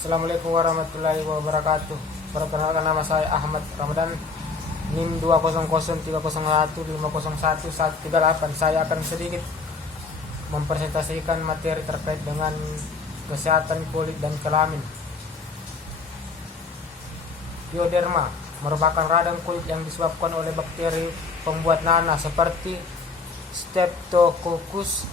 Assalamualaikum warahmatullahi wabarakatuh. Perkenalkan, nama saya Ahmad Ramadan, NIM 20030150138. Saya akan sedikit mempresentasikan materi terkait dengan kesehatan kulit dan kelamin. Pyoderma merupakan radang kulit yang disebabkan oleh bakteri pembuat nanah seperti Streptococcus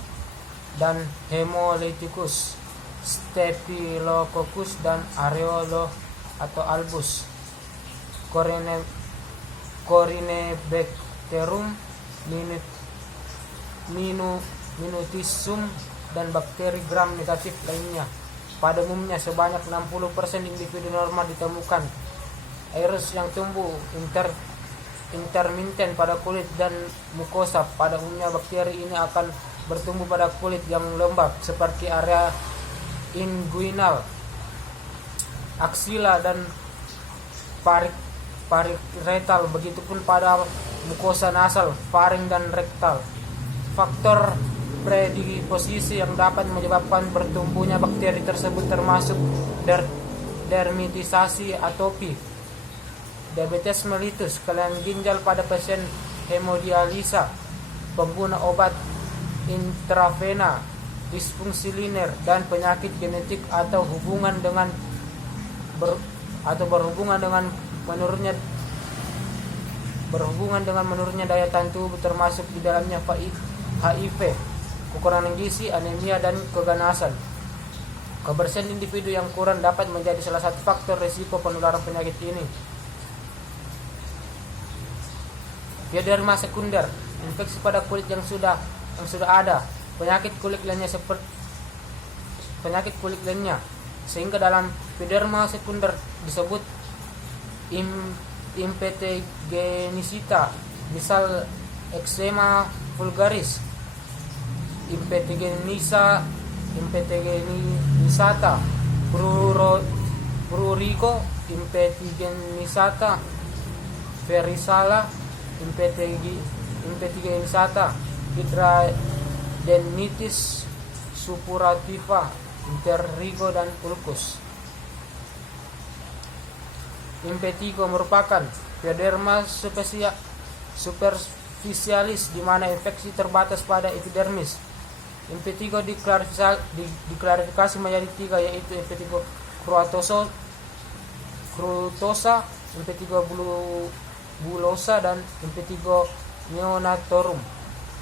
dan Haemolyticus, Staphylococcus dan Areolo atau Albus, Corynebacterium minutisum dan bakteri gram negatif lainnya. Pada umumnya sebanyak 60% individu normal ditemukan. Aeres yang tumbuh intermiten pada kulit dan mukosa. Pada umumnya bakteri ini akan bertumbuh pada kulit yang lembab seperti area inguinal, aksila dan parietal. Begitupun pada mukosa nasal, faring dan rektal. Faktor predisposisi yang dapat menyebabkan bertumbuhnya bakteri tersebut termasuk dermatisasi atopi, diabetes mellitus, kelainan ginjal pada pasien hemodialisa, pengguna obat intravena, disfungsi linear, dan penyakit genetik atau berhubungan dengan menurunnya daya tahan tubuh, termasuk di dalamnya HIV, kekurangan gizi, anemia, dan keganasan. Kebersihan individu yang kurang dapat menjadi salah satu faktor risiko penularan penyakit ini. Pyoderma sekunder, infeksi pada kulit yang sudah ada, penyakit kulit lainnya, sehingga dalam pyoderma sekunder disebut impetigenisita, misal eczema vulgaris, impetigenisata, prurigo, impetigenisata, varicella, impetigenisata, hidradenitis suppurativa, impetigo, dan ulcus. Impetigo merupakan pyoderma superficialis di mana infeksi terbatas pada epidermis. Impetigo diklarifikasi menjadi tiga, yaitu impetigo crutosa, impetigo bulosa, dan impetigo neonatorum.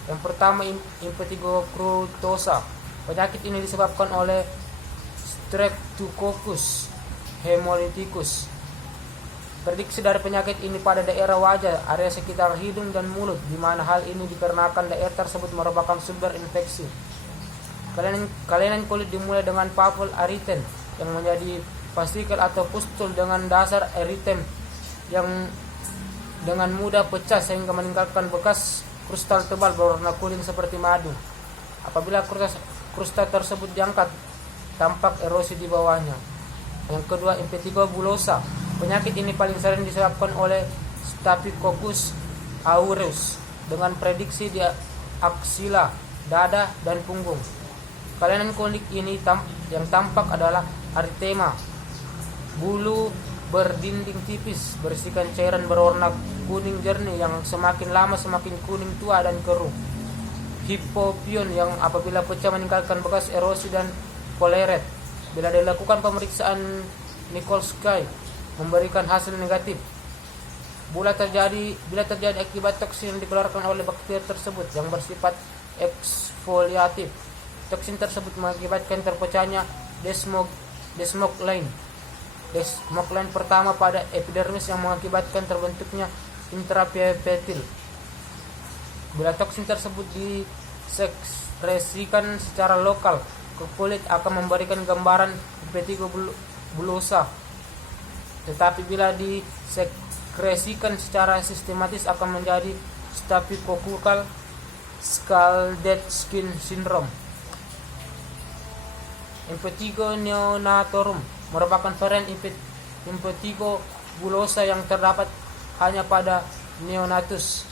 Yang pertama, impetigo crutosa. Penyakit ini disebabkan oleh Streptococcus haemolyticus. Prediksi dari penyakit ini pada daerah wajah, area sekitar hidung dan mulut, di mana hal ini dikarenakan daerah tersebut merupakan sumber infeksi. Kelainan kulit dimulai dengan papul erytem yang menjadi fascicle atau pustul dengan dasar erytem yang dengan mudah pecah sehingga meninggalkan bekas krustal tebal berwarna kuning seperti madu. Apabila krustal tersebut diangkat, tampak erosi di bawahnya. Yang kedua, impetigo bulosa. Penyakit ini paling sering disebabkan oleh Staphylococcus aureus dengan prediksi di aksila, dada, dan punggung. Kelainan kulit ini yang tampak adalah eritema, bulu berdinding tipis berisikan cairan berwarna kuning jernih yang semakin lama semakin kuning tua dan keruh. Hypopyon yang apabila pecah meninggalkan bekas erosi, dan koleret. Bila dilakukan pemeriksaan Nikolsky memberikan hasil negatif. Bila terjadi akibat toksin yang dikeluarkan oleh bakteri tersebut yang bersifat eksfoliatif. Toksin tersebut mengakibatkan terpecahnya desmoglein pertama pada epidermis yang mengakibatkan terbentuknya intraepithelial. Bila toksin tersebut disekresikan secara lokal ke kulit akan memberikan gambaran impetigo bulosa. Tetapi bila disekresikan secara sistematis akan menjadi staphylococcal scalded skin syndrome. Impetigo neonatorum merupakan varian impetigo bulosa yang terdapat hanya pada neonatus.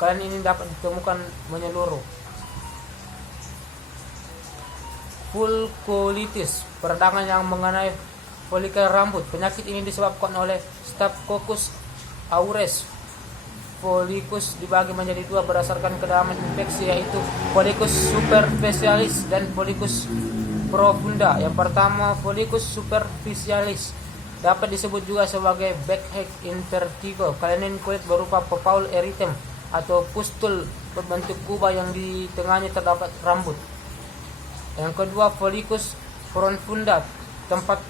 Kelainan ini dapat ditemukan menyeluruh. Vulkulitis, peradangan yang mengenai folikel rambut. Penyakit ini disebabkan oleh Staphylococcus aureus. Folliculus dibagi menjadi dua berdasarkan kedalaman infeksi, yaitu Folliculus superficialis dan Folliculus profunda. Yang pertama, Folliculus superficialis dapat disebut juga sebagai blackhead in vertigo, kelainan kulit berupa papaul erythema atau pustul berbentuk kubah yang di tengahnya terdapat rambut. Yang kedua, Folliculus profunda, tempat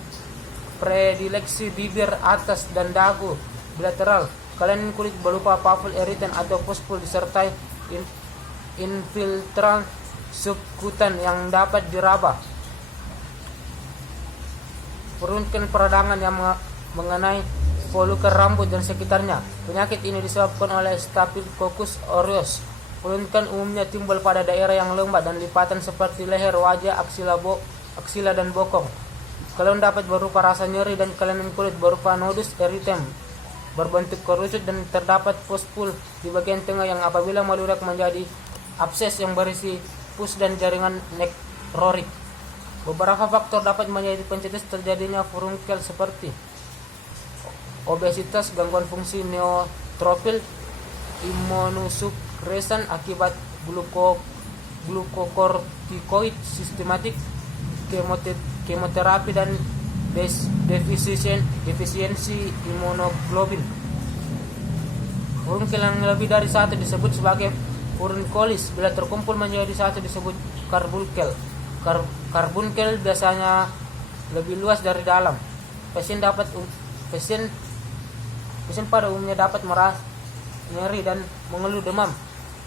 predileksi bibir atas dan dagu bilateral, kelainan kulit berupa papul erythema atau puspul disertai infiltran subkutan yang dapat diraba. Peruntukan peradangan yang mengenai folikel rambut dan sekitarnya. Penyakit ini disebabkan oleh Staphylococcus aureus. Peruntukan umumnya timbul pada daerah yang lembab dan lipatan seperti leher, wajah, aksila dan bokong. Kelainan dapat berupa rasa nyeri dan kelainan kulit berupa nodus erythema berbentuk kerucut dan terdapat puspul di bagian tengah yang apabila meludak menjadi abses yang berisi pus dan jaringan nekrorik. Beberapa faktor dapat menjadi pencetus terjadinya furunkel seperti obesitas, gangguan fungsi neutrofil, imunosupresan akibat glukokortikoid sistematik, kemoterapi dan defisiensi imunoglobulin. Furunkel yang lebih dari satu disebut sebagai furunculis. Bila terkumpul menjadi satu disebut karbunkel. Karbunkel biasanya lebih luas dari dalam. Pasien pada umumnya dapat merasa nyeri dan mengeluh demam.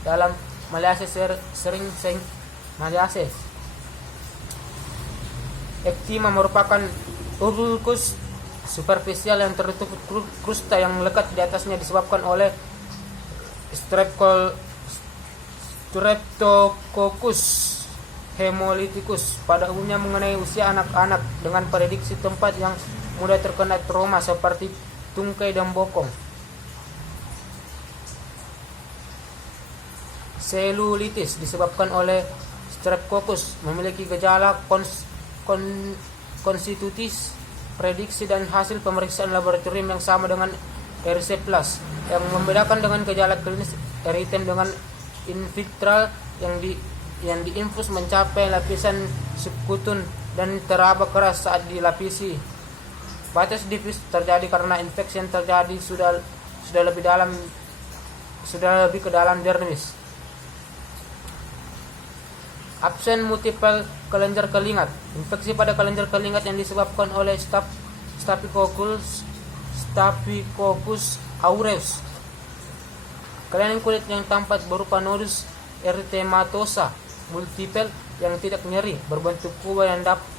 Dalam Malaysia sering Malaysia. Ektima merupakan ulkus superficial yang tertutup krusta yang lekat di atasnya disebabkan oleh Streptococcus hemolyticus. Pada umumnya mengenai usia anak-anak dengan prediksi tempat yang mudah terkena trauma seperti tungkai dan bokong. Selulitis disebabkan oleh Streptococcus, memiliki gejala konstitutif, prediksi dan hasil pemeriksaan laboratorium yang sama dengan erysipelas. Yang membedakan dengan gejala klinis erytem dengan infiltral yang diinfus mencapai lapisan subkutun dan teraba keras saat dilapisi. Batas diffuse terjadi karena infeksi yang terjadi sudah lebih ke dalam dermis. Absen multiple kelenjar kelingat. Infeksi pada kelenjar kelingat yang disebabkan oleh Staphylococcus aureus. Kelainan kulit yang tampak berupa nodus erythematosa multiple yang tidak nyeri, berbentuk kubah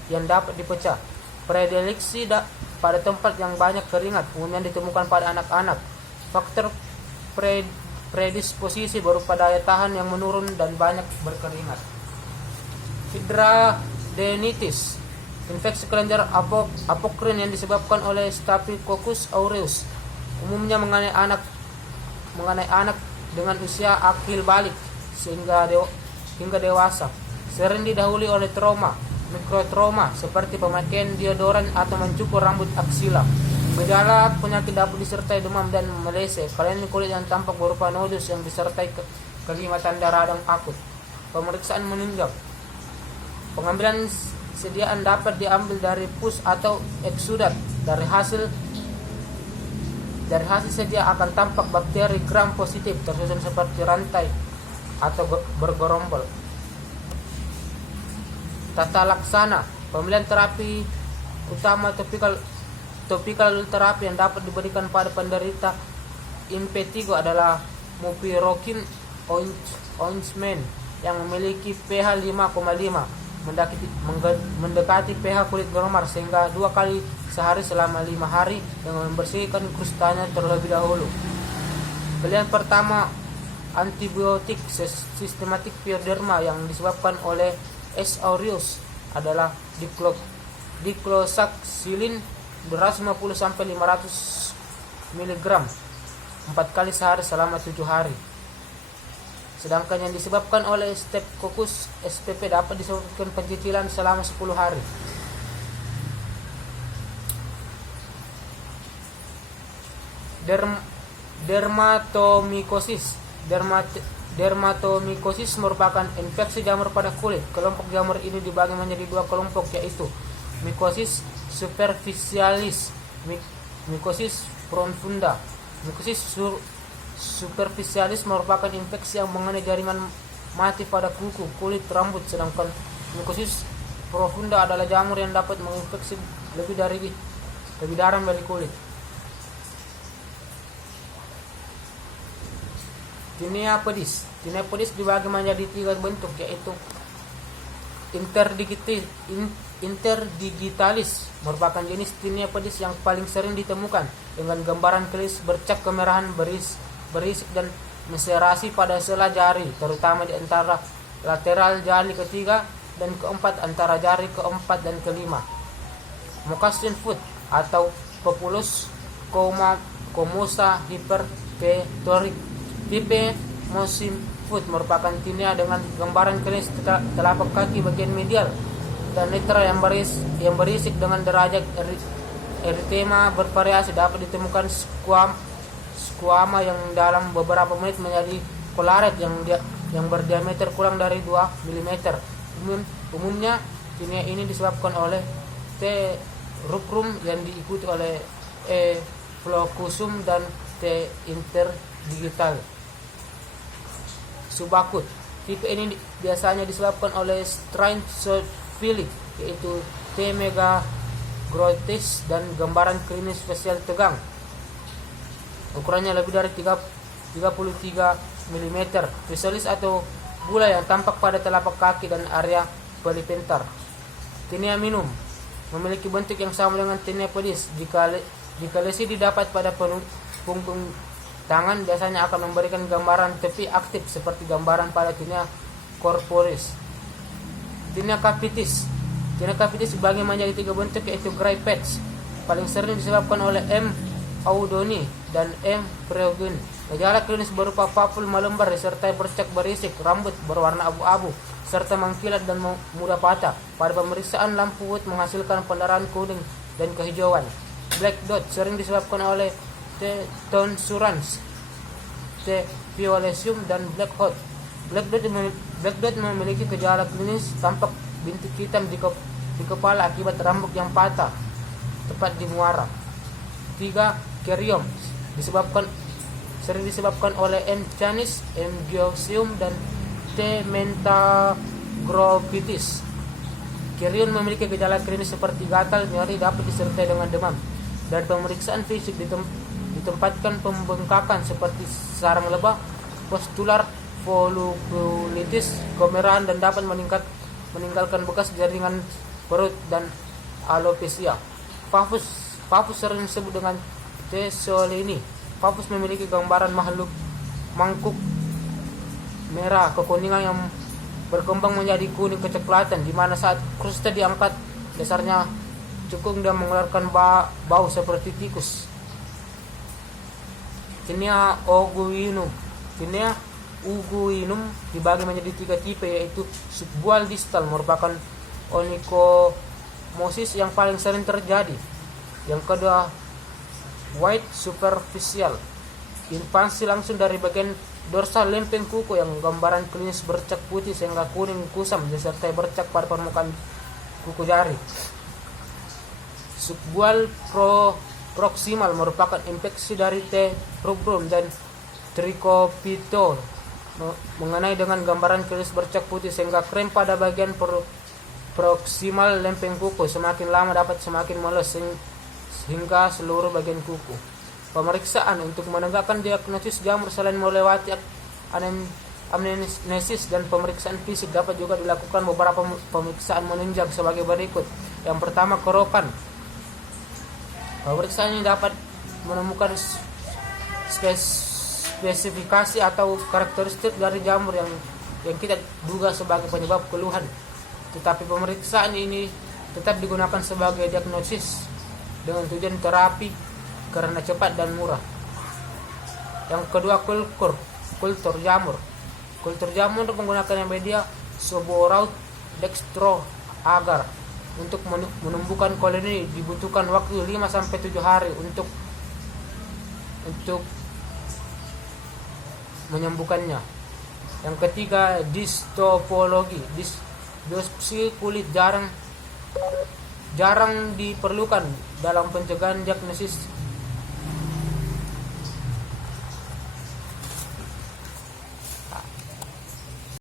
yang dapat dipecah. Predileksi pada tempat yang banyak keringat, umumnya ditemukan pada anak-anak. Faktor predisposisi berupa daya tahan yang menurun dan banyak berkeringat. Hidradenitis, infeksi kelenjar apokrin yang disebabkan oleh Staphylococcus aureus, umumnya mengenai anak dengan usia akil balik hingga dewasa. Sering didahului oleh trauma, mikrotrauma seperti pemakaian deodoran atau mencukur rambut aksila. Gejala penyakit dapat disertai demam dan melese. Kelainan kulit yang tampak berupa nodus yang disertai kelima tanda radang akut. Pemeriksaan menunjang pengambilan sediaan dapat diambil dari pus atau eksudat. Dari hasil sedia akan tampak bakteri gram positif tersusun seperti rantai atau bergerombol. Tata laksana pemilihan terapi utama topikal terapi yang dapat diberikan pada penderita impetigo adalah mupirocin ointment yang memiliki pH 5,5 mendekati pH kulit bermar sehingga 2 kali sehari selama 5 hari dengan membersihkan krustanya terlebih dahulu. Pilihan pertama antibiotik sistematik pioderma yang disebabkan oleh S. aureus adalah dicloxacillin 250-500 mg 4 kali sehari selama 7 hari. Sedangkan yang disebabkan oleh Streptococcus SPP dapat disebabkan pencicilan selama 10 hari. Dermatomycosis. Dermatomycosis merupakan infeksi jamur pada kulit. Kelompok jamur ini dibagi menjadi dua kelompok, yaitu mycosis superficialis, mycosis profunda. Mycosis superficialis merupakan infeksi yang mengenai jaringan mati pada kuku, kulit, rambut, sedangkan mycosis profunda adalah jamur yang dapat menginfeksi lebih dalam dari kulit. Tinea pedis. Tinea pedis dibagi menjadi tiga bentuk, yaitu interdigitalis merupakan jenis tinea pedis yang paling sering ditemukan, dengan gambaran klinis bercak kemerahan, berisik dan menserasi pada sela jari, terutama di antara lateral jari ketiga dan keempat, antara jari keempat dan kelima. Moccasin foot atau Populus comosa hyperpetoric tipe Moccasin foot merupakan tinea dengan gambaran klinis telapak kaki bagian medial dan netral yang berisik dengan derajat eritema bervariasi. Dapat ditemukan squama yang dalam beberapa menit menjadi kolaret yang berdiameter kurang dari 2 mm. Umumnya tinea ini disebabkan oleh T. rubrum yang diikuti oleh E. floccusum dan T. interdigital. Subakut. Tipe ini biasanya disebabkan oleh strain zoophilic, yaitu T. megagrotis dan gambaran klinis spesial tegang. Ukurannya lebih dari 33 mm. Visualis atau gula yang tampak pada telapak kaki dan area pelipentar. Tinea minum memiliki bentuk yang sama dengan tinea pedis. Jika lesi didapat pada punggung tangan, biasanya akan memberikan gambaran tepi aktif seperti gambaran pada tinea corporis. Tinea capitis. Tinea capitis dibagi menjadi tiga bentuk, yaitu gray patch. Paling sering disebabkan oleh M. audoni dan M. preogun. Gejala klinis berupa papul melembar disertai bercak berisik, rambut berwarna abu-abu, serta mengkilat dan mudah patah. Pada pemeriksaan lampu wood menghasilkan pendarahan kuning dan kehijauan. Black dot sering disebabkan oleh T. tonsurans, T. violacum dan black hot. Black dot memiliki gejala klinis tampak bintik hitam di kepala akibat rambut yang patah tepat di muara. 3. Keriom sering disebabkan oleh M. canis, M. geosium dan T. mentagropitis. Kerion memiliki gejala klinis seperti gatal, nyeri, dapat disertai dengan demam. Dari pemeriksaan fisik ditempatkan pembengkakan seperti sarang lebah, postular folliculitis, kemerahan, dan dapat meninggalkan bekas jaringan perut dan alopecia. Pavus sering disebut dengan Tesolini. Pavus memiliki gambaran makhluk mangkuk merah kekuningan yang berkembang menjadi kuning kecoklatan, di mana saat krusta diangkat dasarnya cekung dan mengeluarkan bau seperti tikus. Tinea uguinum. Tinea uguinum dibagi menjadi tiga tipe, yaitu subgual distal merupakan onychomosis yang paling sering terjadi. Yang kedua, white superficial, invasi langsung dari bagian dorsal lempeng kuku yang gambaran klinis bercak putih sehingga kuning kusam disertai bercak pada permukaan kuku jari. Subgual proximal merupakan infeksi dari T. rubrum dan Trichophyton mengenai dengan gambaran klinis bercak putih sehingga krem pada bagian proximal lempeng kuku. Semakin lama dapat semakin meles hingga seluruh bagian kuku. Pemeriksaan untuk menegakkan diagnosis jamur selain melewati amnesis dan pemeriksaan fisik dapat juga dilakukan beberapa pemeriksaan menunjang sebagai berikut. Yang pertama, kerokan. Pemeriksaan ini dapat menemukan spesifikasi atau karakteristik dari jamur yang kita duga sebagai penyebab keluhan. Tetapi pemeriksaan ini tetap digunakan sebagai diagnosis dengan tujuan terapi karena cepat dan murah. Yang kedua, kultur jamur. Kultur jamur menggunakan media Soboraud dextro agar. Untuk menumbuhkan koloni dibutuhkan waktu 5-7 hari. untuk menyembuhkannya. Yang ketiga, distopologi. Biopsi kulit jarang diperlukan dalam pencegahan diagnosis